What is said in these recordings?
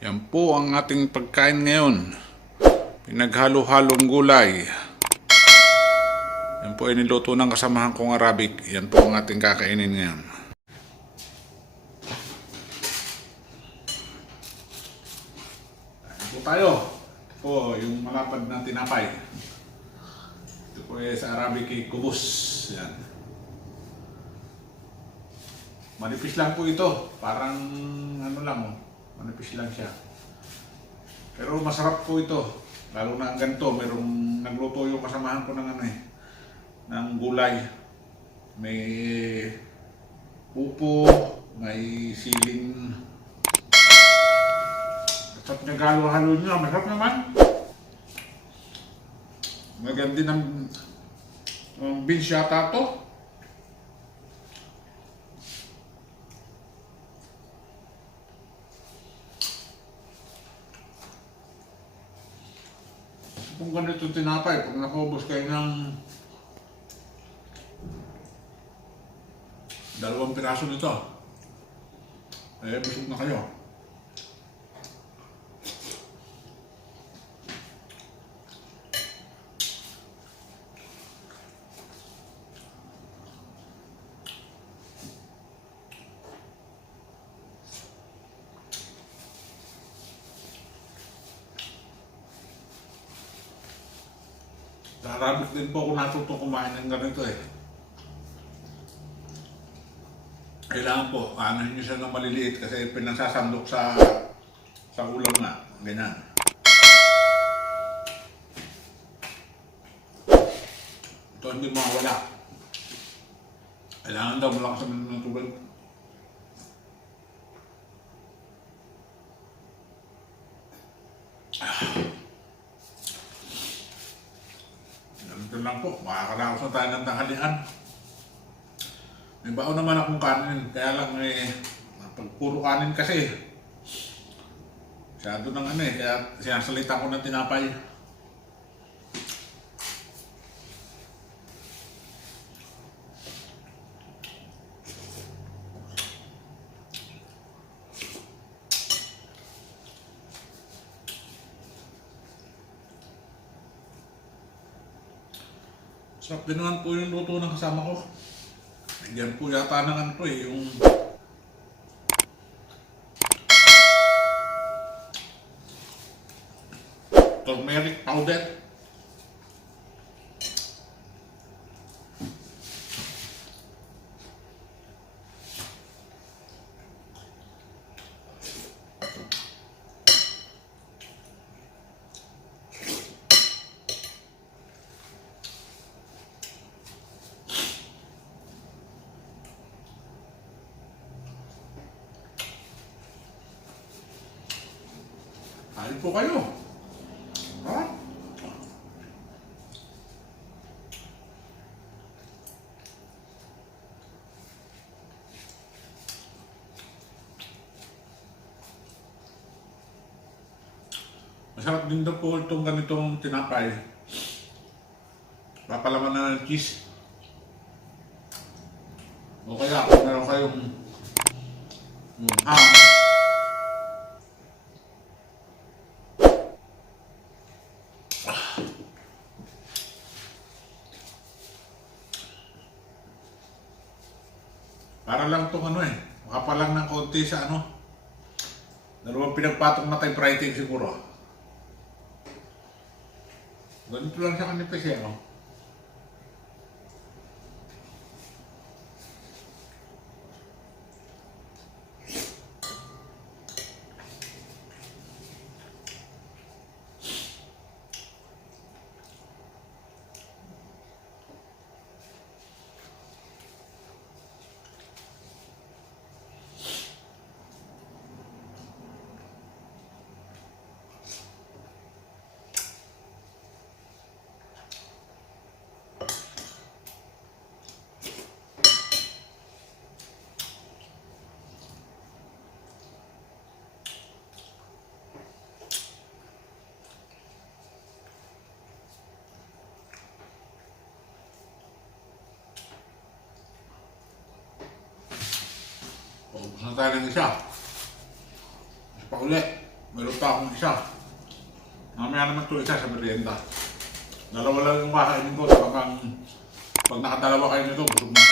Yan po ang ating pagkain ngayon. Pinaghalo-halong gulay. Yan po ay niluto ng kasamahan kong Arabic. Yan po ang ating kakainin ngayon. Yan po tayo. Ito po yung malapad na tinapay. Ito po ay sa Arabic ay kubus. Yan. Manipis lang po ito. Parang ano lang oh. Manipis lang siya. Pero masarap po ito. Lalo na ang ganito. Merong nagluto yung kasamahan ko ng ano eh. Ng gulay. May upo. May siling. At nagalo-halo nyo. Masarap naman. Maganda ng beans yata to. Kung ganito tinapay, pag nakubos kayo ng 2 piraso nito, eh busog na kayo. Sa Arabic din po ako natuto kumain ng ganito eh. Kailangan po, anuhin nyo siya ng maliliit kasi pinasasandok sa ulam nga. Ganyan. Ito hindi mawala. Kailangan daw malakas ng tubig. Ganito lang po, makakaraos na tayo ng tanghalian. May baon naman akong kanin, kaya lang pag puro kanin kasi, masyado ng ano eh, kaya sinasalita ko ng tinapay. Sarap din naman po yung luto ng kasama ko. Yan po yata ng ano eh, yung turmeric powder. Kain po kayo. Ha? Masarap din daw po itong ganitong tinapay. Papalaman na ng cheese. O kaya kung meron kayong ham. Para lang itong ano eh, makapalang ng konti sa ano. 2 pinagpatong na typewriting siguro. Ganito lang siya kanipis eh, no? O, saan tayo ng isa? Isa pa ulit. Meron pa akong isa. Mamaya naman ito isa sa merienda. Dalawa lang yung kakainin ko. Talagang pag nakadalawa kayo nito, busog na.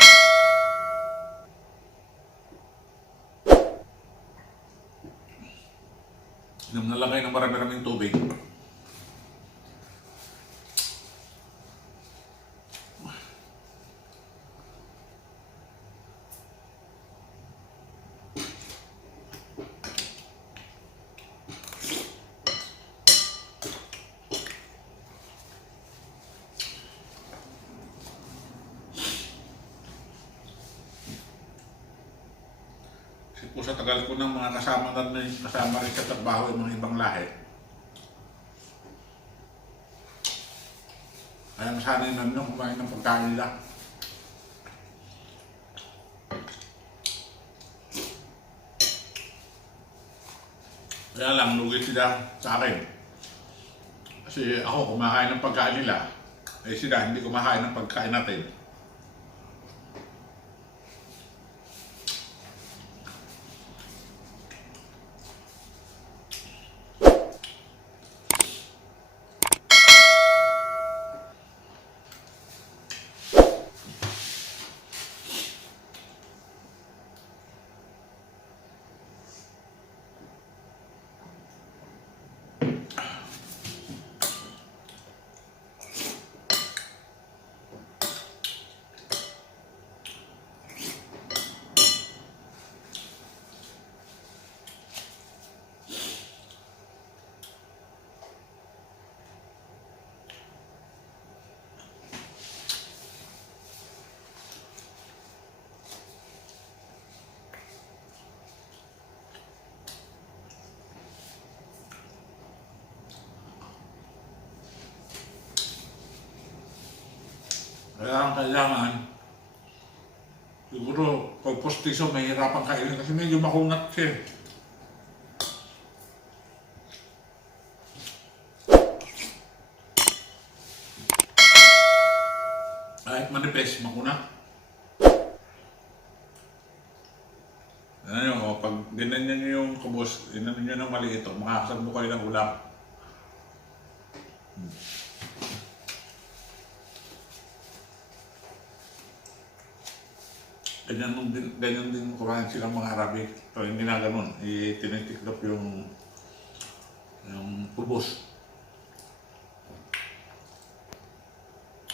Inom na lang kayo ng marami-raming tubig. Kasi po sa tagal ko ng mga kasama rin sa trabaho yung mga ibang lahi. Kaya masanay namin yung kumain ng pagkain nila. Kaya lang, lugi sila sa akin. Kasi ako kumakain ng pagkain nila, eh sila hindi kumakain ng pagkain natin. Kaya ang kailangan, siguro pag postiso mahirapan kainin kasi medyo makunat siya. Kahit manipis, makunat. Ano nyo, pag dinanyan nyo yung kubos, dinanyan nyo ng maliit, makakasagbo kayo ng ulam. Ganyan din kumain silang mga Arabic. So hindi na ganun, tinitiklop yung kubos.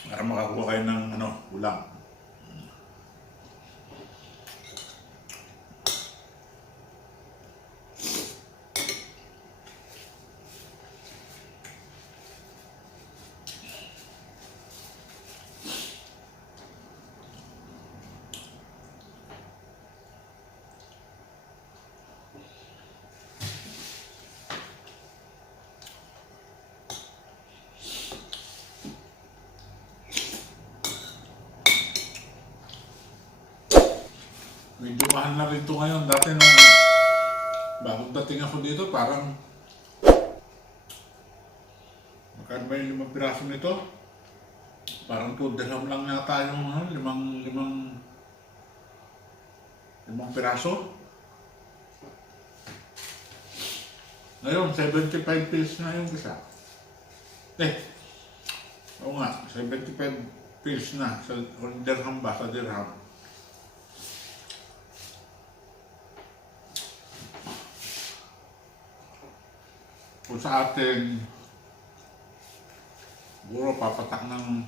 Para makakuha kayo ng ulam. Medyo mahal na rin ito ngayon. Dati nung bagong dating ako dito, parang magkano ba yung 5 piraso nito? Parang 2 dirham lang yata yung limang piraso. Ngayon, 75 pills na yung isa. Oo nga, 75 pills na. Sa dirham ba? Sa dirham. Kung sa atin, siguro papatak ng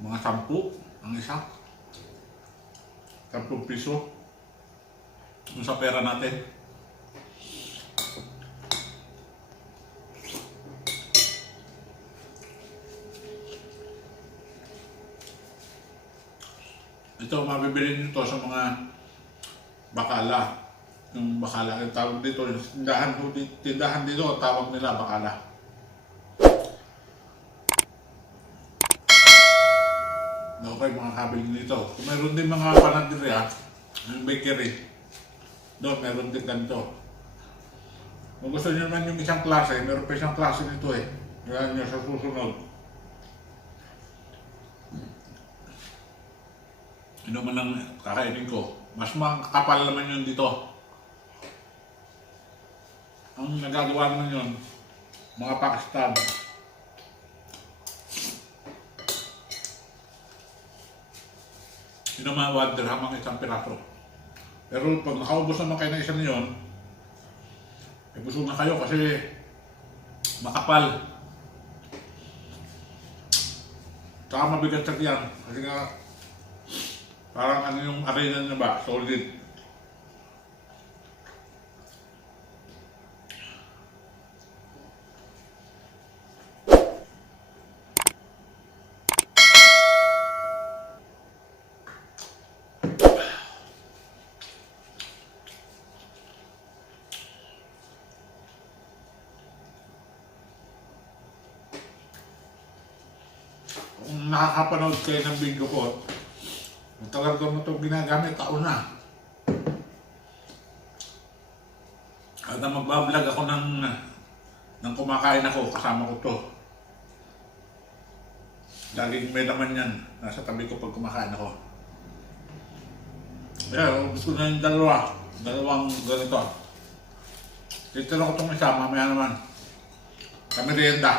mga 10 ang isa. 10 piso. Kung sa pera natin. Ito, mabibili nito sa mga bakala. Yung bakala yung tawag dito, yung tindahan dito, tawag nila bakala. Okay, mga kabili nito. Kung meron din mga panaderia, yung bakery, doon meron din ganito. Kung gusto nyo naman yung isang klase, meron pa isang klase nito eh. Yan nyo sa susunod. Ano man ang kakainin ko. Mas makakapal naman yun dito. ang nagagawa naman yun, mga Pakistan. Yun ang mga 1 dirham ang isang piraso. Pero pag nakaubos naman kayo ng isa na yun, busog na kayo kasi makapal. Saka mabigat sa tiyan. Kasi nga, parang ano yung arena niya ba? Solid. Kung nakakapanood kayo ng video ko, matagal ko na ito ginagamit, taon na. At na magbablog ako ng kumakain ako, kasama ko to. Laging may laman yan, nasa tabi ko pag kumakain ako. Kaya gusto ko na yung dalawang ganito. Dito lang ko itong isa, mamaya naman. Kamerienda.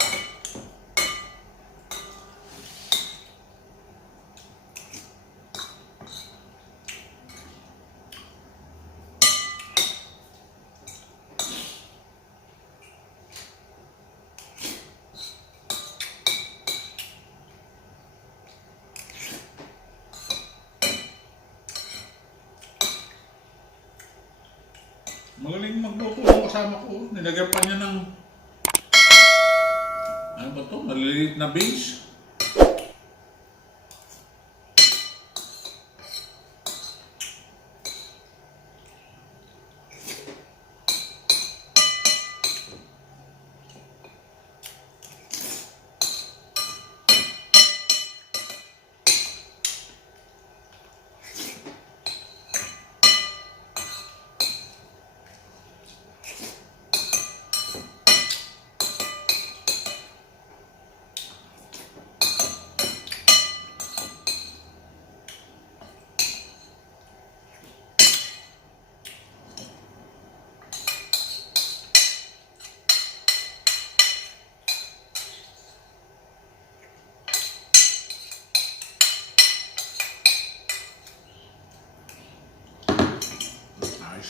Magaling magluto ng kasama ko. Nilagyan pa niya ng ano ba ito? Maliliit na beans.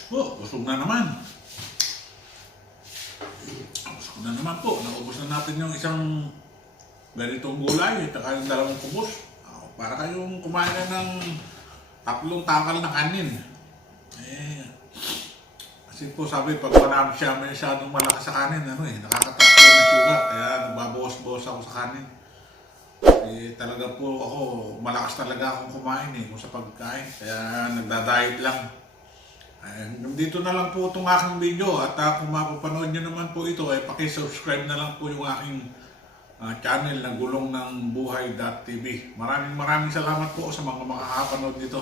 Po, busog na naman. Busog na naman po. Naubos na natin yung isang ganitong gulay at yung dalawang kubos. Para kayong kumain ng 3 takal na kanin. Kasi po sabi, pag marami siya, masyadong malakas sa kanin, nakakataas po ng sugar. Kaya nagbabawas-bawas ako sa kanin. Talaga po ako, malakas talaga akong kumain kung sa pagkain. Kaya nagda-diet lang. Dito na lang po itong aking video at kung mapapanood nyo naman po ito ay pakisubscribe na lang po yung aking channel na Gulong ng Buhay.tv. Maraming salamat po sa mga makakapanood nito.